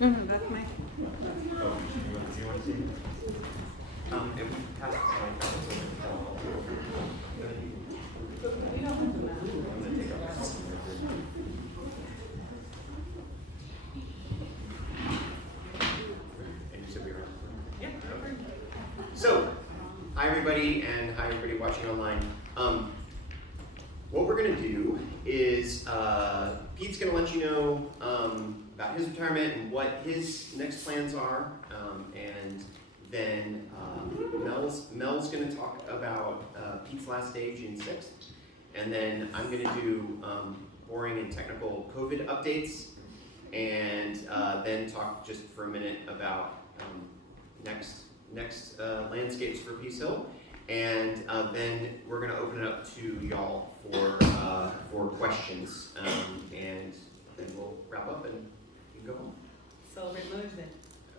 That's me. Oh, do you want to see? If we pass the slide down, You don't have to know. I'm gonna take out my phone. And you said we were. Yeah. Okay. So, hi everybody, and hi everybody watching online. What we're gonna do is Pete's gonna let you know about his retirement and what his next plans are, and then Mel's gonna talk about Pete's last day, June 6th, and then I'm gonna do boring and technical COVID updates, and then talk just for a minute about next landscapes for Peace Hill. And then we're going to open it up to y'all for questions, and then we'll wrap up and you can go home. Celebrate Mother's Day.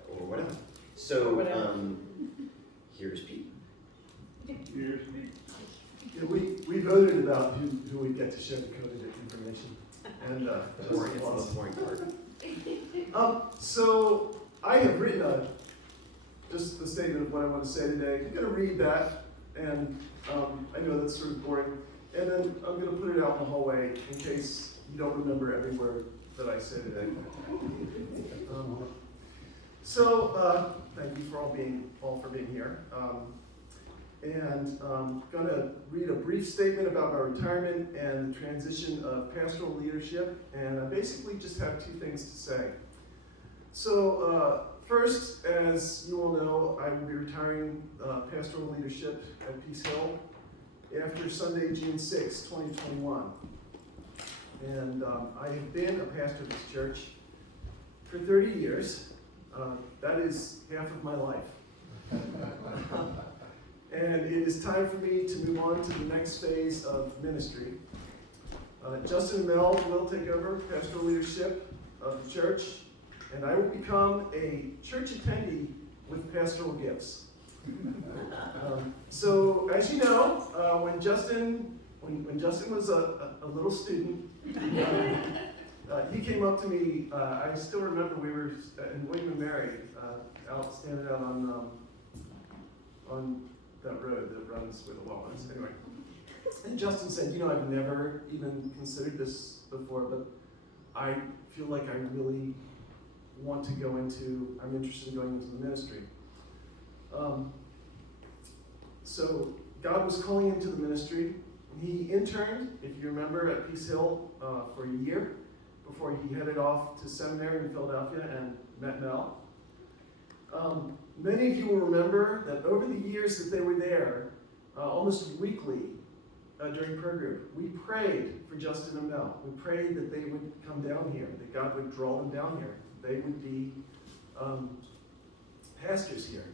Or whatever. So, Whatever. Here's Pete. Here's me. Yeah, we voted about who we get to share the COVID information. And It's the most boring part. so I have written just the statement of what I want to say today. I'm going to read that, and I know that's sort of boring. And then I'm going to put it out in the hallway in case you don't remember every word that I say today. Thank you for all for being here. And I'm going to read a brief statement about my retirement and the transition of pastoral leadership. And I basically just have two things to say. So first, as you all know, I will be retiring pastoral leadership at Peace Hill after Sunday, June 6, 2021. And I have been a pastor of this church for 30 years. That is half of my life. And it is time for me to move on to the next phase of ministry. Justin and Mel will take over pastoral leadership of the church, and I will become a church attendee with pastoral gifts. So, as you know, when Justin was a little student, he came up to me. I still remember we were in William and Mary, standing out on that road that runs where the wall is. Anyway, and Justin said, I've never even considered this before, but I feel like I really I'm interested in going into the ministry. So God was calling him to the ministry. He interned, if you remember, at Peace Hill for a year before he headed off to seminary in Philadelphia and met Mel. Many of you will remember that over the years that they were there, almost weekly during prayer group, we prayed for Justin and Mel. We prayed that they would come down here, that God would draw them down here. They would be pastors here.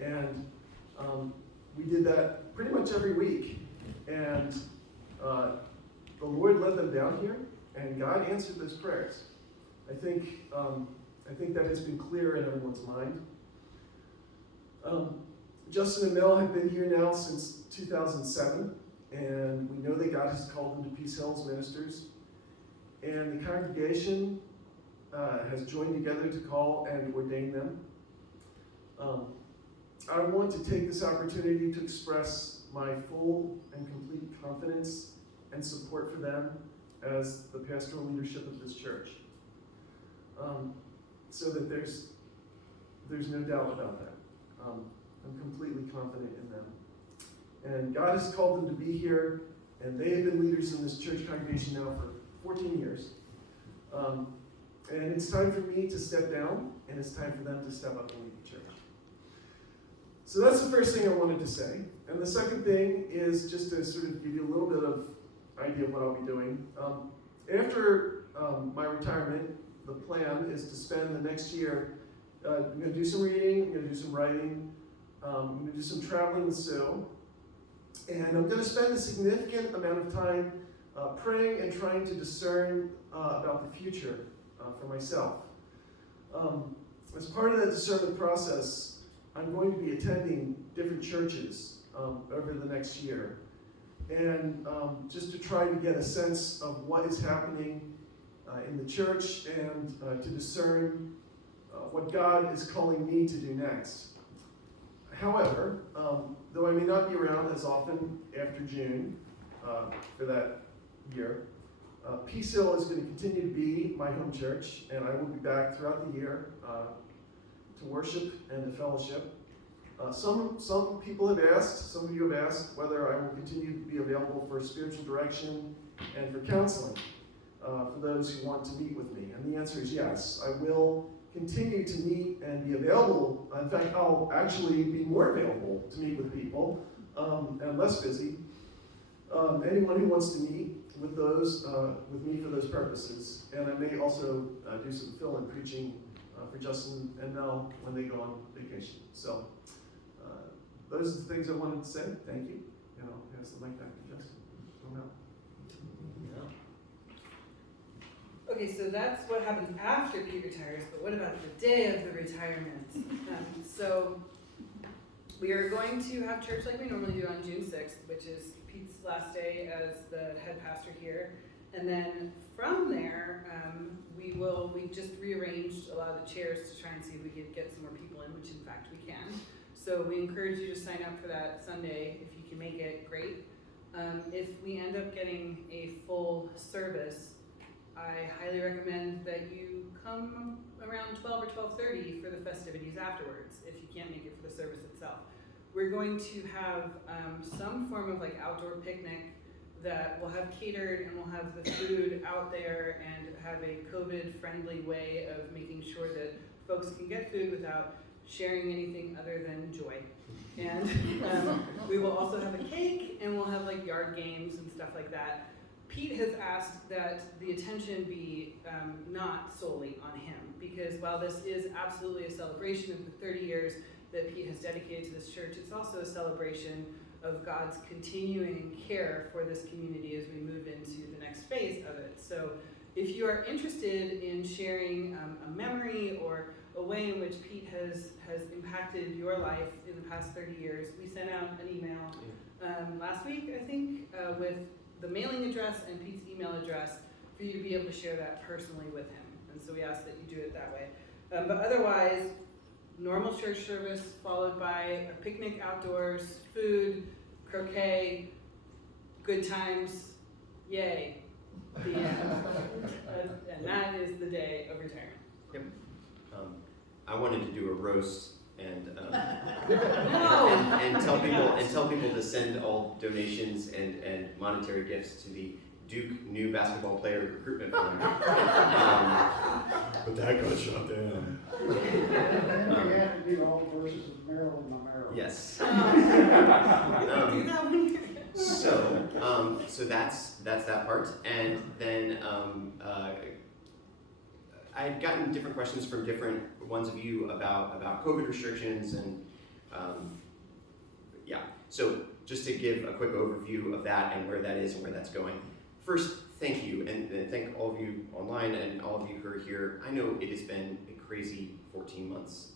And we did that pretty much every week. And the Lord led them down here, and God answered those prayers. I think that has been clear in everyone's mind. Justin and Mel have been here now since 2007, and we know that God has called them to Peace Hill as ministers. And the congregation has joined together to call and ordain them. I want to take this opportunity to express my full and complete confidence and support for them as the pastoral leadership of this church. So that there's no doubt about that. I'm completely confident in them. And God has called them to be here, and they have been leaders in this church congregation now for 14 years. And it's time for me to step down, and it's time for them to step up and lead the church. So that's the first thing I wanted to say. And the second thing is just to sort of give you a little bit of idea of what I'll be doing. After my retirement, the plan is to spend the next year, I'm going to do some reading, I'm going to do some writing, I'm going to do some traveling with Sue, and I'm going to spend a significant amount of time praying and trying to discern about the future for myself. As part of that discernment process, I'm going to be attending different churches over the next year, and just to try to get a sense of what is happening in the church and to discern what God is calling me to do next. However, though I may not be around as often after June for that year, Peace Hill is going to continue to be my home church, and I will be back throughout the year to worship and to fellowship. Some people have asked, some of you have asked, whether I will continue to be available for spiritual direction and for counseling for those who want to meet with me. And the answer is yes. I will continue to meet and be available. In fact, I'll actually be more available to meet with people and less busy. Anyone who wants to meet with me for those purposes. And I may also do some fill-in preaching for Justin and Mel when they go on vacation. So those are the things I wanted to say. Thank you. And I'll pass the mic back to Justin. Or Mel. Okay, so that's what happens after Pete retires, but what about the day of the retirement? So we are going to have church like we normally do on June 6th, which is Pete's last day as the head pastor here. And then from there, we just rearranged a lot of the chairs to try and see if we could get some more people in, which in fact we can. So we encourage you to sign up for that Sunday. If you can make it, great. If we end up getting a full service, I highly recommend that you come around 12 or 12:30 for the festivities afterwards, if you can't make it for the service itself. We're going to have some form of like outdoor picnic that will have catered, and we'll have the food out there and have a COVID-friendly way of making sure that folks can get food without sharing anything other than joy. And we will also have a cake, and we'll have like yard games and stuff like that. Pete has asked that the attention be not solely on him, because while this is absolutely a celebration of the 30 years that Pete has dedicated to this church, it's also a celebration of God's continuing care for this community as we move into the next phase of it. So if you are interested in sharing a memory or a way in which Pete has impacted your life in the past 30 years, we sent out an email last week, I think, with the mailing address and Pete's email address for you to be able to share that personally with him. And so we ask that you do it that way. But otherwise, normal church service followed by a picnic outdoors, food, croquet, good times, yay, the end. And that is the day of retirement. Yep. I wanted to do a roast and tell people to send all donations and monetary gifts to the Duke New Basketball Player Recruitment Fund. But that got shut down. And we had to do all the verses of Maryland, my Maryland. Yes. Do that one. So that's that part, and then I had gotten different questions from different ones of you about COVID restrictions and yeah. So just to give a quick overview of that and where that is and where that's going. First, thank you, and thank all of you online and all of you who are here. I know it has been a crazy 14 months,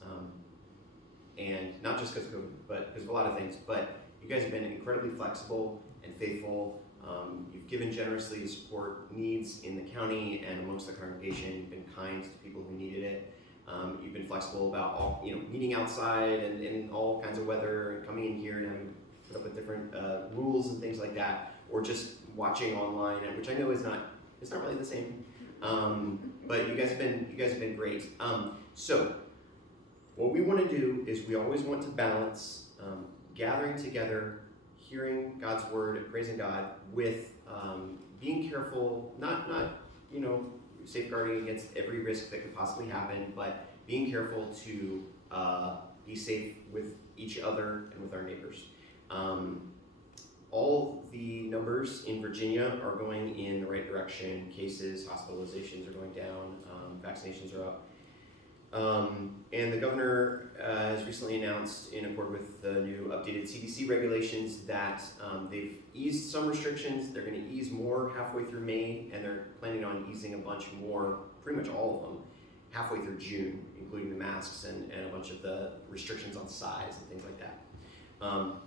and not just because of COVID, but because of a lot of things. But you guys have been incredibly flexible and faithful. You've given generously to support needs in the county and amongst the congregation. You've been kind to people who needed it. You've been flexible about all, meeting outside and in all kinds of weather and coming in here and having to put up with different rules and things like that, or just watching online, which I know it's not really the same. But you guys have been great. So what we want to do is we always want to balance gathering together, hearing God's word and praising God with being careful, not safeguarding against every risk that could possibly happen, but being careful to be safe with each other and with our neighbors. All the numbers in Virginia are going in the right direction. Cases, hospitalizations are going down, vaccinations are up. And the governor has recently announced, in accord with the new updated CDC regulations, that they've eased some restrictions. They're going to ease more halfway through May, and they're planning on easing a bunch more, pretty much all of them, halfway through June, including the masks and a bunch of the restrictions on size and things like that.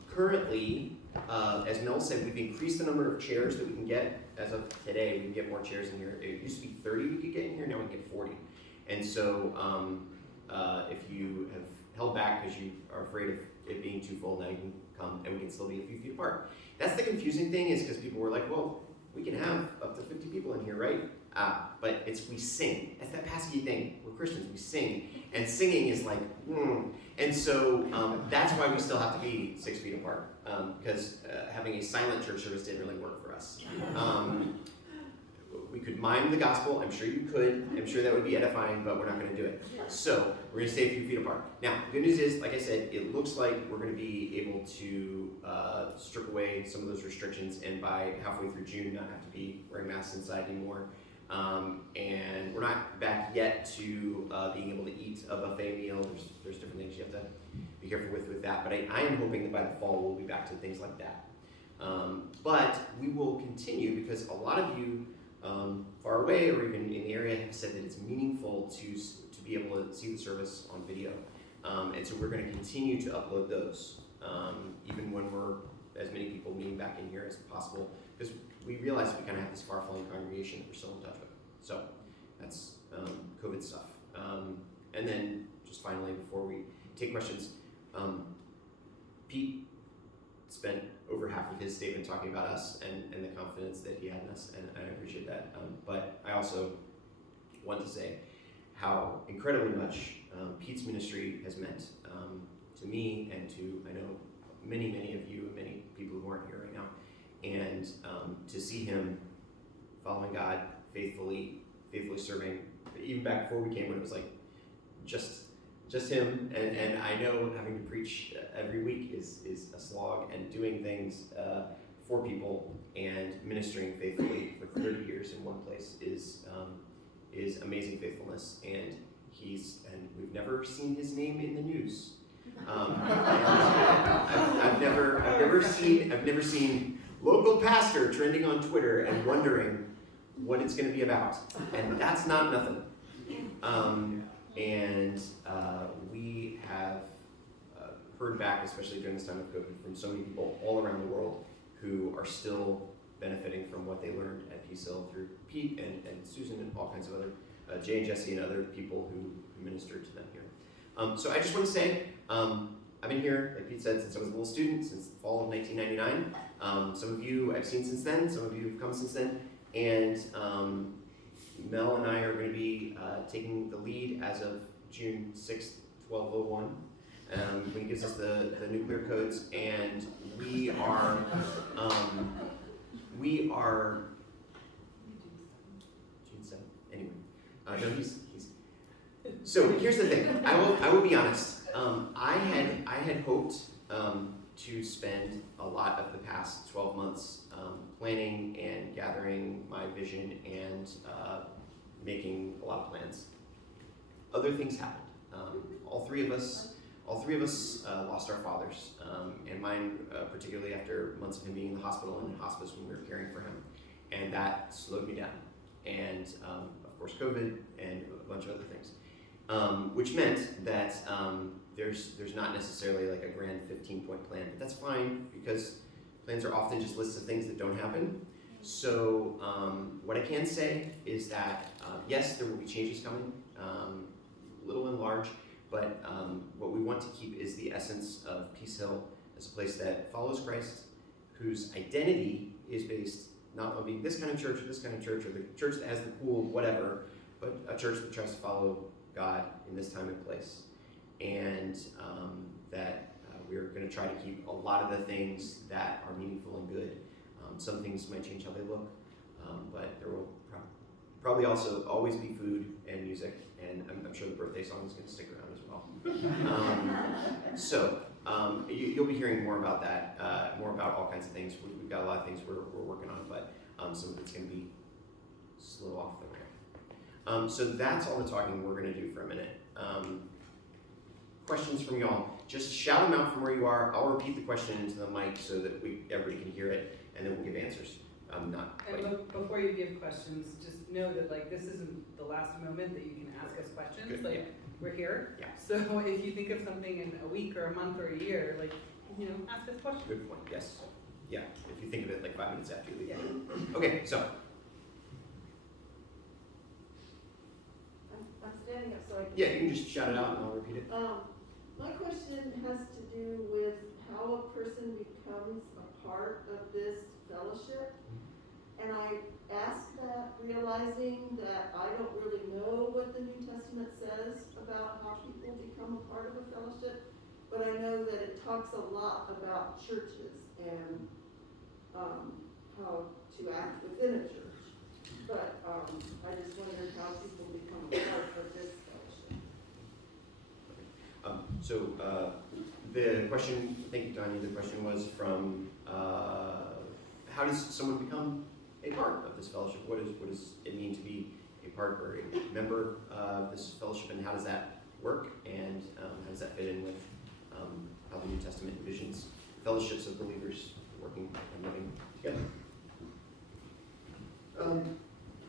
Currently, as Mel said, we've increased the number of chairs that we can get. As of today, we can get more chairs in here. It used to be 30 we could get in here, now we can get 40. And so if you have held back because you are afraid of it being too full, now you can come and we can still be a few feet apart. That's the confusing thing, is because people were like, well, we can have up to 50 people in here, right? But we sing. That's that pesky thing. We're Christians, we sing. And singing is like, And so that's why we still have to be 6 feet apart, because having a silent church service didn't really work for us. We could mime the gospel. I'm sure you could. I'm sure that would be edifying, but we're not going to do it. So we're going to stay a few feet apart. Now, the good news is, like I said, it looks like we're going to be able to strip away some of those restrictions, and by halfway through June, not have to be wearing masks inside anymore. And we're not back yet to being able to eat a buffet meal. There's different things you have to be careful with that. But I am hoping that by the fall we'll be back to things like that. But we will continue, because a lot of you far away or even in the area have said that it's meaningful to be able to see the service on video. And so we're going to continue to upload those, even when we're as many people meeting back in here as possible, because we realize we kind of have this far-flung congregation that we're still in touch with. So that's COVID stuff. And then just finally, before we take questions, Pete spent over half of his statement talking about us and the confidence that he had in us, and I appreciate that. But I also want to say how incredibly much Pete's ministry has meant to me and to, I know, many of you and many people who aren't here right now. And to see him following God faithfully serving, even back before we came, when it was like just him, and I know having to preach every week is a slog, and doing things for people and ministering faithfully for 30 years in one place is amazing faithfulness, and we've never seen his name in the news. I've never seen local pastor trending on Twitter and wondering what it's going to be about, and that's not nothing. We have heard back, especially during this time of COVID, from so many people all around the world who are still benefiting from what they learned at Peace Hill through Pete and Susan and all kinds of other, Jay and Jesse and other people who ministered to them here. So I just want to say, I've been here, like Pete said, since I was a little student, since the fall of 1999. Some of you I've seen since then, some of you have come since then, and Mel and I are going to be taking the lead as of June 6th, 1201. When he gives us the nuclear codes, and we are June 7th. Anyway, no, he's. So here's the thing. I will be honest. I had hoped to spend a lot of the past 12 months planning and gathering my vision and making a lot of plans. Other things happened. All three of us lost our fathers, and mine particularly after months of him being in the hospital and in hospice when we were caring for him, and that slowed me down. And of course COVID and a bunch of other things, which meant that there's not necessarily like a grand 15-point plan, but that's fine because plans are often just lists of things that don't happen. So what I can say is that yes, there will be changes coming, little and large, but what we want to keep is the essence of Peace Hill as a place that follows Christ, whose identity is based not on being this kind of church or this kind of church or the church that has the pool, whatever, but a church that tries to follow God in this time and place. And that we're going to try to keep a lot of the things that are meaningful and good. Some things might change how they look, but there will probably also always be food and music, and I'm sure the birthday song is going to stick around as well. So you'll be hearing more about that, more about all kinds of things. We've got a lot of things we're working on, but some of it's going to be slow off the ramp. So that's all the talking we're going to do for a minute. Questions from y'all? Just shout them out from where you are. I'll repeat the question into the mic so that everybody can hear it, and then we'll give answers. Before you give questions, just know that like this isn't the last moment that you can ask us questions. Good, like yeah. We're here. Yeah. So if you think of something in a week or a month or a year, like ask us questions. Good point. Yes. Yeah. If you think of it like 5 minutes after you leave. Yeah. Okay. So. I'm standing up so like. Yeah, you can just shout it out and I'll repeat it. My question has to do with how a person becomes a part of this fellowship. And I ask that realizing that I don't really know what the New Testament says about how people become a part of a fellowship, but I know that it talks a lot about churches and how to act within a church. But I just wondered how people become a part of this fellowship. The question, thank you, Tanya, the question was from, how does someone become a part of this fellowship? What does it mean to be a part or a member of this fellowship, and how does that work, and how does that fit in with how the New Testament envisions fellowships of believers working and living together?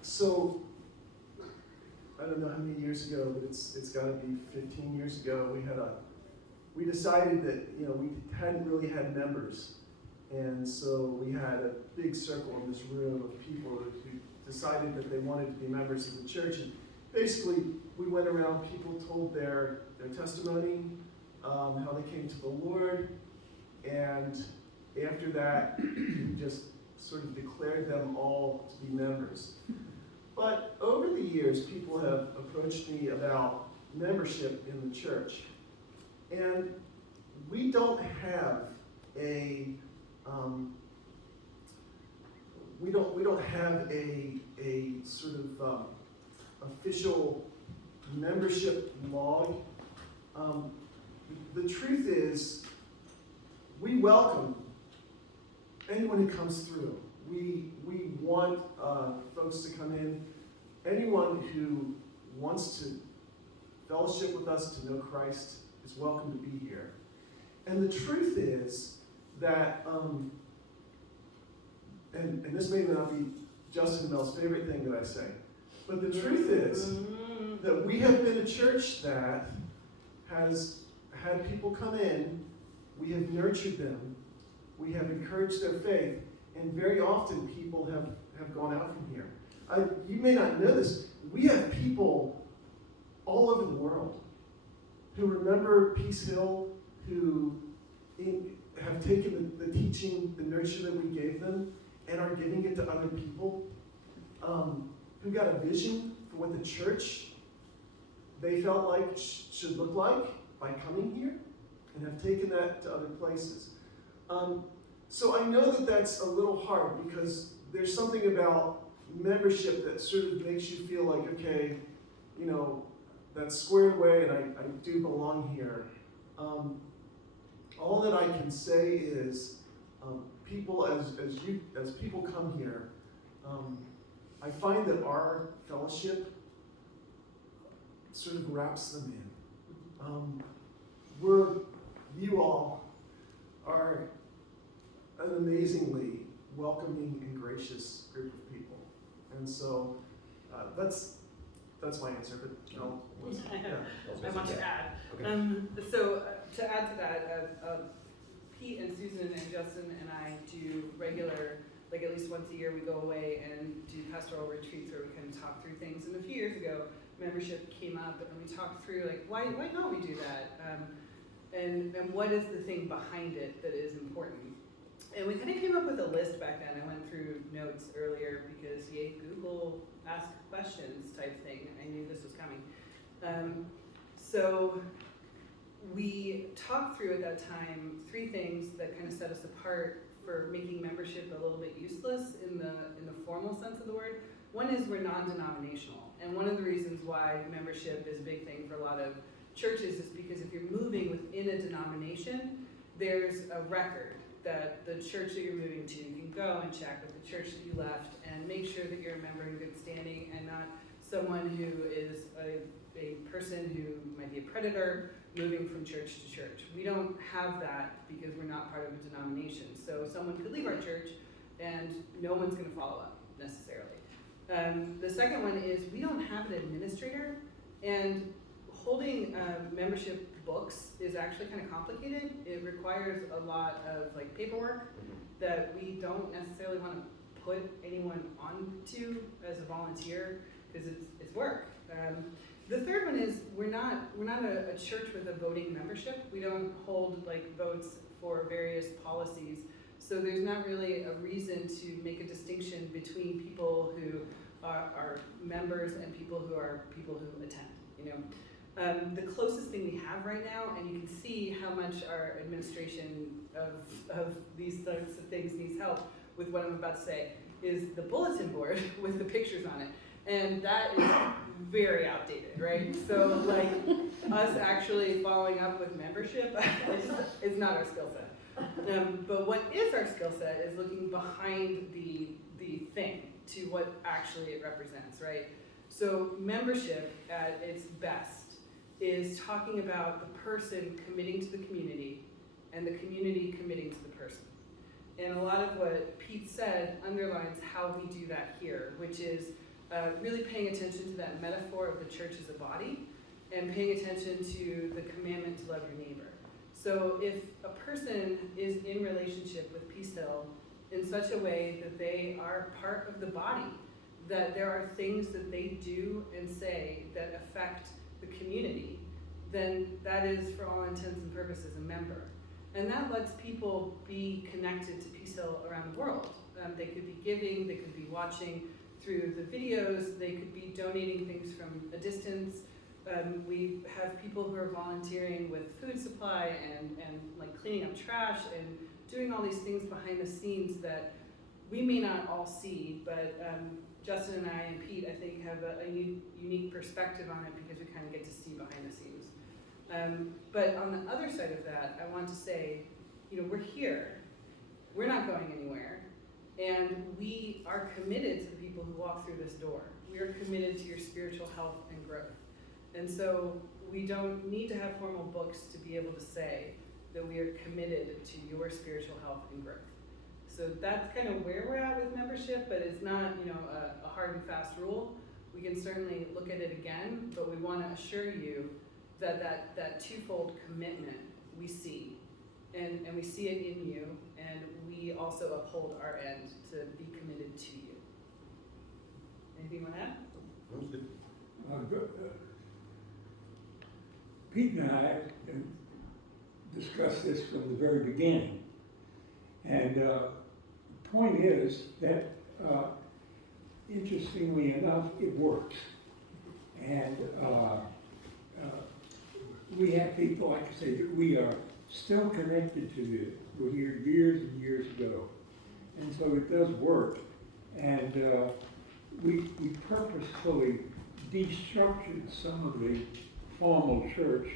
So, I don't know how many years ago, but it's got to be 15 years ago. We decided that we hadn't really had members, and so we had a big circle in this room of people who decided that they wanted to be members of the church. And basically, we went around. People told their testimony, how they came to the Lord, and after that, we just sort of declared them all to be members. But over the years, people have approached me about membership in the church. And we don't have a sort of official membership log. The truth is, we welcome anyone who comes through. We want folks to come in. Anyone who wants to fellowship with us, to know Christ, is welcome to be here. And the truth is that, and this may not be Justin Mel's favorite thing that I say, but the truth is that we have been a church that has had people come in, we have nurtured them, we have encouraged their faith, and very often people have gone out from here. You may not know this, we have people all over the world who remember Peace Hill, who have taken the teaching, the nurture that we gave them, and are giving it to other people, who got a vision for what the church they felt like should look like by coming here, and have taken that to other places. So I know that that's a little hard, because there's something about membership that sort of makes you feel like, okay, that's squared away and I do belong here. All that I can say is, people, as people come here, I find that our fellowship sort of wraps them in. You all are an amazingly welcoming and gracious group of people. And so that's my answer, but I want to add. Okay. So to add to that, Pete and Susan and Justin and I do regular, like at least once a year we go away and do pastoral retreats where we kind of talk through things. And a few years ago, membership came up and we talked through like, why not we do that? And what is the thing behind it that is important? And we kind of came up with a list back then. I went through notes earlier because, yay, Google ask questions type thing. I knew this was coming. So we talked through at that time 3 things that kind of set us apart for making membership a little bit useless in the formal sense of the word. One is we're non-denominational. And one of the reasons why membership is a big thing for a lot of churches is because if you're moving within a denomination, there's a record that the church that you're moving to, you can go and check with the church that you left and make sure that you're a member in good standing and not someone who is a person who might be a predator moving from church to church. We don't have that because we're not part of a denomination. So someone could leave our church and no one's going to follow up necessarily. The second one is we don't have an administrator, and holding membership books is actually kind of complicated. It requires a lot of like paperwork that we don't necessarily want to put anyone onto as a volunteer because it's work. The third one is we're not a church with a voting membership. We don't hold like votes for various policies. So there's not really a reason to make a distinction between people who are members and people who attend, you know. The closest thing we have right now, and you can see how much our administration of these types of things needs help with what I'm about to say, is the bulletin board with the pictures on it. And that is very outdated, right? So like us actually following up with membership is not our skill set. But what is our skill set is looking behind the thing to what actually it represents, right? So membership at its best is talking about the person committing to the community and the community committing to the person. And a lot of what Pete said underlines how we do that here, which is really paying attention to that metaphor of the church as a body and paying attention to the commandment to love your neighbor. So if a person is in relationship with Peace Hill in such a way that they are part of the body, that there are things that they do and say that affect the community, then that is, for all intents and purposes, a member. And that lets people be connected to Peace Hill around the world. They could be giving, they could be watching through the videos, they could be donating things from a distance. We have people who are volunteering with food supply and like cleaning up trash and doing all these things behind the scenes that we may not all see, but Justin and I and Pete, I think, have a unique perspective on it because we kind of get to see behind the scenes. But on the other side of that, I want to say, you know, we're here, we're not going anywhere, and we are committed to the people who walk through this door. We are committed to your spiritual health and growth. And so we don't need to have formal books to be able to say that we are committed to your spiritual health and growth. So that's kind of where we're at with membership, but it's not, you know, a hard and fast rule. We can certainly look at it again, but we want to assure you that twofold commitment we see, and we see it in you, and we also uphold our end to be committed to you. Anything you want to add? That was good. Pete and I discussed this from the very beginning, and the point is that, interestingly enough, it works. And we have people, like I say, that we are still connected to this. We're here years and years ago. And so it does work. And we purposefully destructured some of the formal church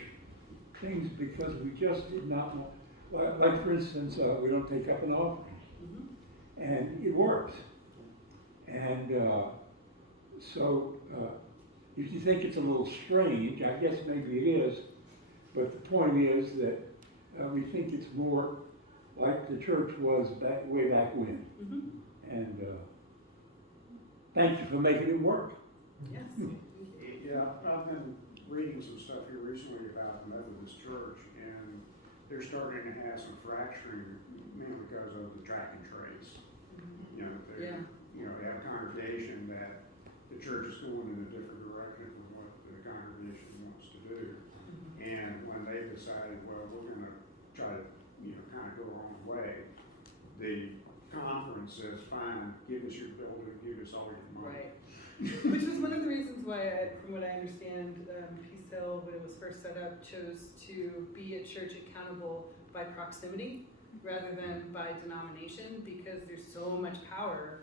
things because we just did not want, like for instance, we don't take up an offering. And it works. And so if you think it's a little strange, I guess maybe it is, but the point is that we think it's more like the church was way back when. And thank you for making it work. Yes. Yeah, I've been reading some stuff here recently about the Methodist Church, and they're starting to have some fracturing, mainly because of the track and trace. You know, they're, you know, they have a congregation that the church is going in a different direction from what the congregation wants to do. And when they decided, well, we're going to try to, you know, kind of go our own way, the conference says, fine, give us your building, give us all your money. Right. Which was one of the reasons why, from what I understand, Peace Hill, when it was first set up, chose to be a church accountable by proximity rather than by denomination, because there's so much power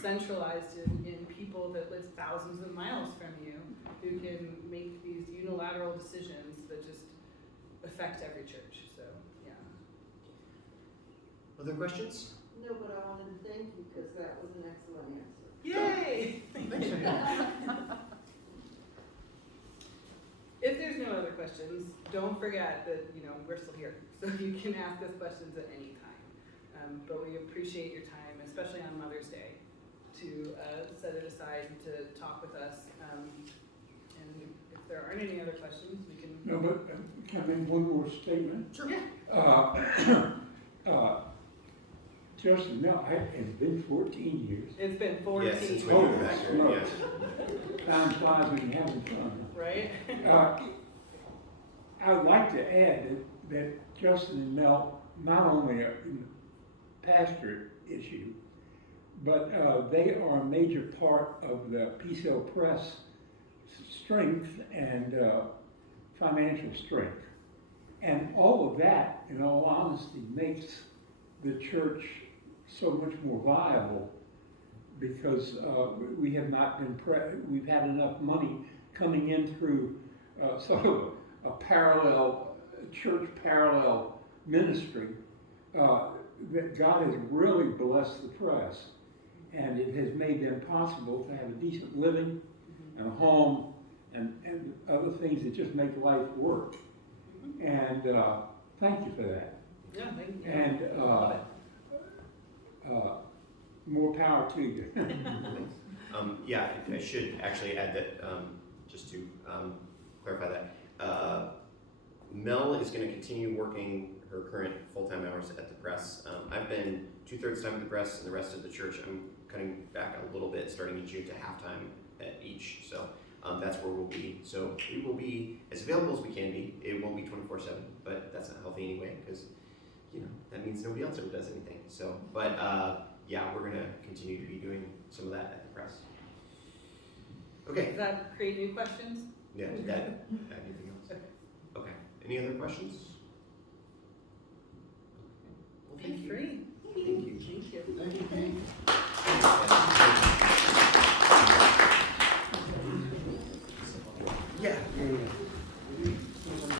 centralized in people that live thousands of miles from you who can make these unilateral decisions that just affect every church. So, yeah. Other questions? No, but I wanted to thank you because that was an excellent answer. Yay! Thanks, If there's no other questions, don't forget that, you know, we're still here. So you can ask us questions at any time. But we appreciate your time, especially on Mother's Day, to set it aside to talk with us. And if there aren't any other questions, we can... No, but can I make one more statement? Sure. Yeah. Justin, no, it's been 14 years. It's been 14 Yes, since we years, moved back here, Oh, yeah. Time flies when you're having fun. right? I would like to add that Justin and Mel, not only are in the pastorate issue, but they are a major part of the Peace Hill Press strength and financial strength. And all of that, in all honesty, makes the church so much more viable because we have not been, we've had enough money coming in through sort of a parallel, church parallel ministry that God has really blessed the press. And it has made them possible to have a decent living and a home and other things that just make life work. And thank you for that. Yeah, thank you. And more power to you. Yeah, I should actually add that, just to clarify that. Mel is going to continue working her current full-time hours at the press. I've been 2/3 time at the press, and the rest of the church I'm cutting back a little bit, starting in June to half-time at each. So that's where we'll be. So we will be as available as we can be. It won't be 24/7, but that's not healthy anyway, because that means nobody else ever does anything. So, but yeah, we're gonna continue to be doing some of that at the press. Okay. Does that create new questions? Yeah. Did that add anything else? Okay. Any other questions? Well, Feel free. Thank you. Thank you. Thank you, Pete. Thank you.